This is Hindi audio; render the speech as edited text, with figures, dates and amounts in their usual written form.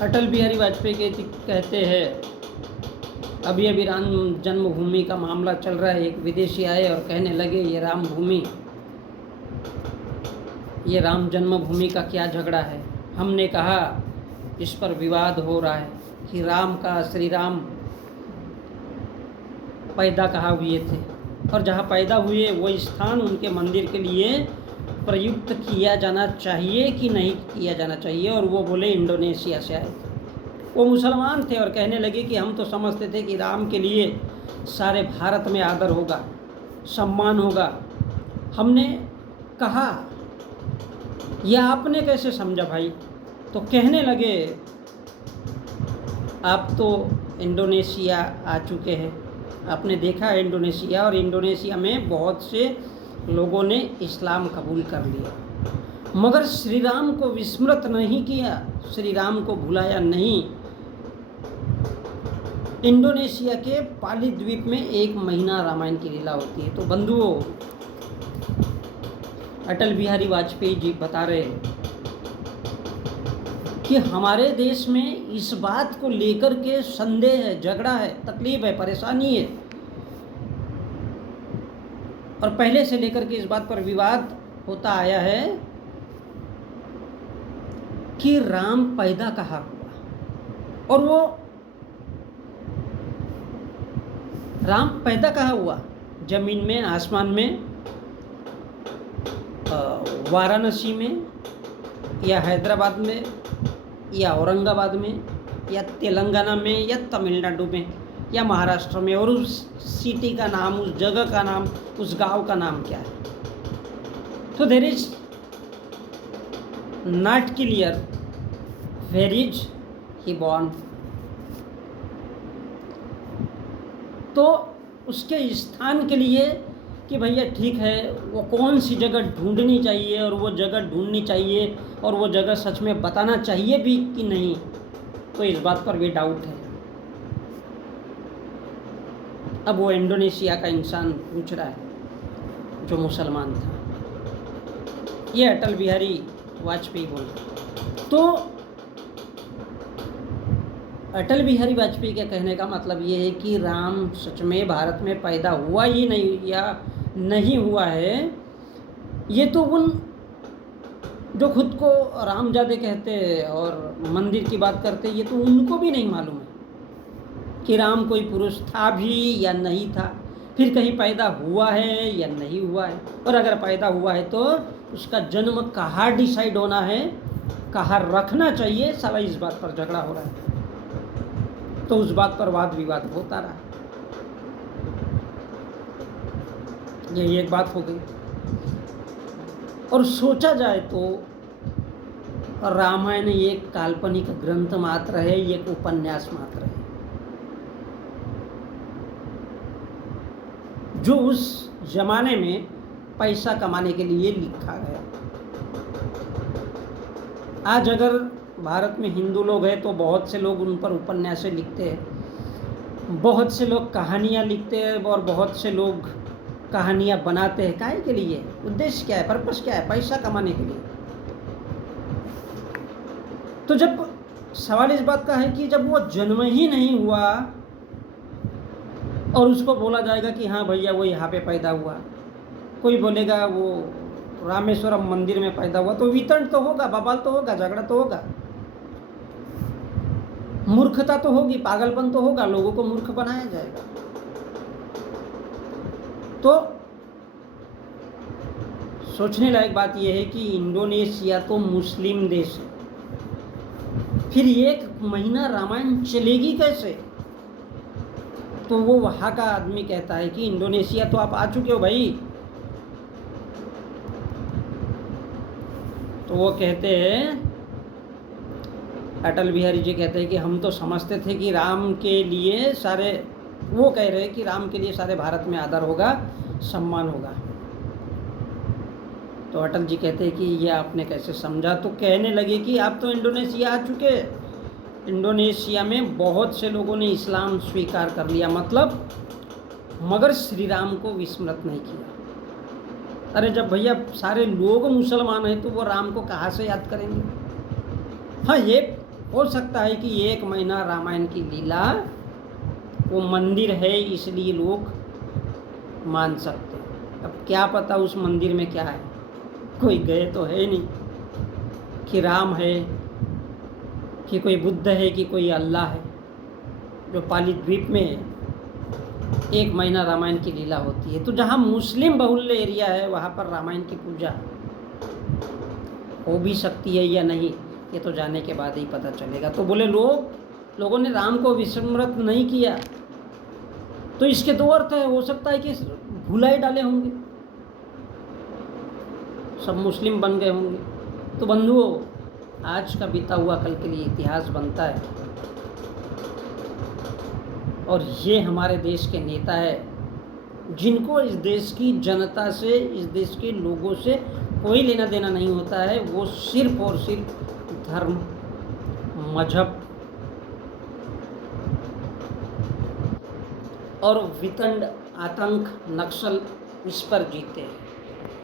अटल बिहारी वाजपेयी कहते हैं, अभी अभी राम जन्मभूमि का मामला चल रहा है। एक विदेशी आए और कहने लगे ये राम जन्मभूमि का क्या झगड़ा है। हमने कहा इस पर विवाद हो रहा है कि श्री राम पैदा कहाँ हुए थे और जहाँ पैदा हुए वो स्थान उनके मंदिर के लिए प्रयुक्त किया जाना चाहिए कि नहीं किया जाना चाहिए। और वो बोले इंडोनेशिया से आए थे, वो मुसलमान थे और कहने लगे कि हम तो समझते थे कि राम के लिए सारे भारत में आदर होगा, सम्मान होगा। हमने कहा यह आपने कैसे समझा भाई? तो कहने लगे आप तो इंडोनेशिया आ चुके हैं, आपने देखा है इंडोनेशिया, और इंडोनेशिया में बहुत से लोगों ने इस्लाम कबूल कर लिया, मगर श्री राम को विस्मृत नहीं किया, श्री राम को भुलाया नहीं। इंडोनेशिया के पाली द्वीप में 1 महीना रामायण की लीला होती है। तो बंधुओं, अटल बिहारी वाजपेयी जी बता रहे हैं कि हमारे देश में इस बात को लेकर के संदेह है, झगड़ा है, तकलीफ है, परेशानी है, और पहले से लेकर के इस बात पर विवाद होता आया है कि राम पैदा कहाँ हुआ। और वो राम पैदा कहाँ हुआ? जमीन में, आसमान में, वाराणसी में, या हैदराबाद में, या औरंगाबाद में, या तेलंगाना में, या तमिलनाडु में, या महाराष्ट्र में, और उस सिटी का नाम, उस जगह का नाम, उस गांव का नाम क्या है? तो there is not clear where is he born. तो उसके स्थान के लिए कि भैया ठीक है, वो कौन सी जगह ढूंढनी चाहिए, और वो जगह ढूंढनी चाहिए, और वो जगह सच में बताना चाहिए भी कि नहीं, तो इस बात पर भी डाउट है। अब वो इंडोनेशिया का इंसान पूछ रहा है जो मुसलमान था, ये अटल बिहारी वाजपेयी बोल रहे। तो अटल बिहारी वाजपेयी के कहने का मतलब ये है कि राम सच में भारत में पैदा हुआ ही नहीं या नहीं हुआ है, ये तो उन जो खुद को रामजादे कहते हैं और मंदिर की बात करते हैं, ये तो उनको भी नहीं मालूम है कि राम कोई पुरुष था भी या नहीं था, फिर कहीं पैदा हुआ है या नहीं हुआ है, और अगर पैदा हुआ है तो उसका जन्म कहाँ डिसाइड होना है, कहाँ रखना चाहिए, साला इस बात पर झगड़ा हो रहा है। तो उस बात पर वाद विवाद होता रहा। ये एक बात हो गई। और सोचा जाए तो रामायण एक काल्पनिक ग्रंथ मात्र है, एक उपन्यास मात्र है, जो उस जमाने में पैसा कमाने के लिए लिखा गया। आज अगर भारत में हिंदू लोग हैं तो बहुत से लोग उन पर उपन्यास लिखते हैं, बहुत से लोग कहानियाँ लिखते हैं, और बहुत से लोग कहानियाँ बनाते हैं। काहे के लिए? उद्देश्य क्या है, पर्पस क्या है? पैसा कमाने के लिए। तो जब सवाल इस बात का है कि जब वो जन्म ही नहीं हुआ और उसको बोला जाएगा कि हाँ भैया वो यहाँ पे पैदा हुआ, कोई बोलेगा वो रामेश्वरम मंदिर में पैदा हुआ, तो वितरण तो होगा, बवाल तो होगा, झगड़ा तो होगा, मूर्खता तो होगी, पागलपन तो होगा, लोगों को मूर्ख बनाया जाएगा। तो सोचने लायक बात यह है कि इंडोनेशिया तो मुस्लिम देश है, फिर 1 महीना रामायण चलेगी कैसे? तो वो वहाँ का आदमी कहता है कि इंडोनेशिया तो आप आ चुके हो भाई। तो वो कहते हैं, अटल बिहारी जी कहते हैं कि हम तो समझते थे कि राम के लिए सारे, वो कह रहे हैं कि राम के लिए सारे भारत में आदर होगा, सम्मान होगा। तो अटल जी कहते हैं कि ये आपने कैसे समझा? तो कहने लगे कि आप तो इंडोनेशिया आ चुके, इंडोनेशिया में बहुत से लोगों ने इस्लाम स्वीकार कर लिया, मतलब मगर श्री राम को विस्मृत नहीं किया। अरे जब भैया सारे लोग मुसलमान हैं तो वो राम को कहाँ से याद करेंगे? हाँ, ये हो सकता है कि 1 महीना रामायण की लीला वो मंदिर है इसलिए लोग मान सकते हैं। अब क्या पता उस मंदिर में क्या है, कोई गए तो है नहीं, कि राम है, कि कोई बुद्ध है, कि कोई अल्लाह है। जो पाली द्वीप में 1 महीना रामायण की लीला होती है, तो जहाँ मुस्लिम बहुल्य एरिया है वहाँ पर रामायण की पूजा हो भी सकती है या नहीं, ये तो जाने के बाद ही पता चलेगा। तो बोले लोगों ने राम को विस्मृत नहीं किया, तो इसके 2 अर्थ है। हो सकता है कि भुला ही डाले होंगे, सब मुस्लिम बन गए होंगे। तो बंधुओं, आज का बीता हुआ कल के लिए इतिहास बनता है, और ये हमारे देश के नेता है जिनको इस देश की जनता से, इस देश के लोगों से कोई लेना देना नहीं होता है। वो सिर्फ और सिर्फ धर्म, मजहब और वितंड, आतंक, नक्सल, इस पर जीते हैं।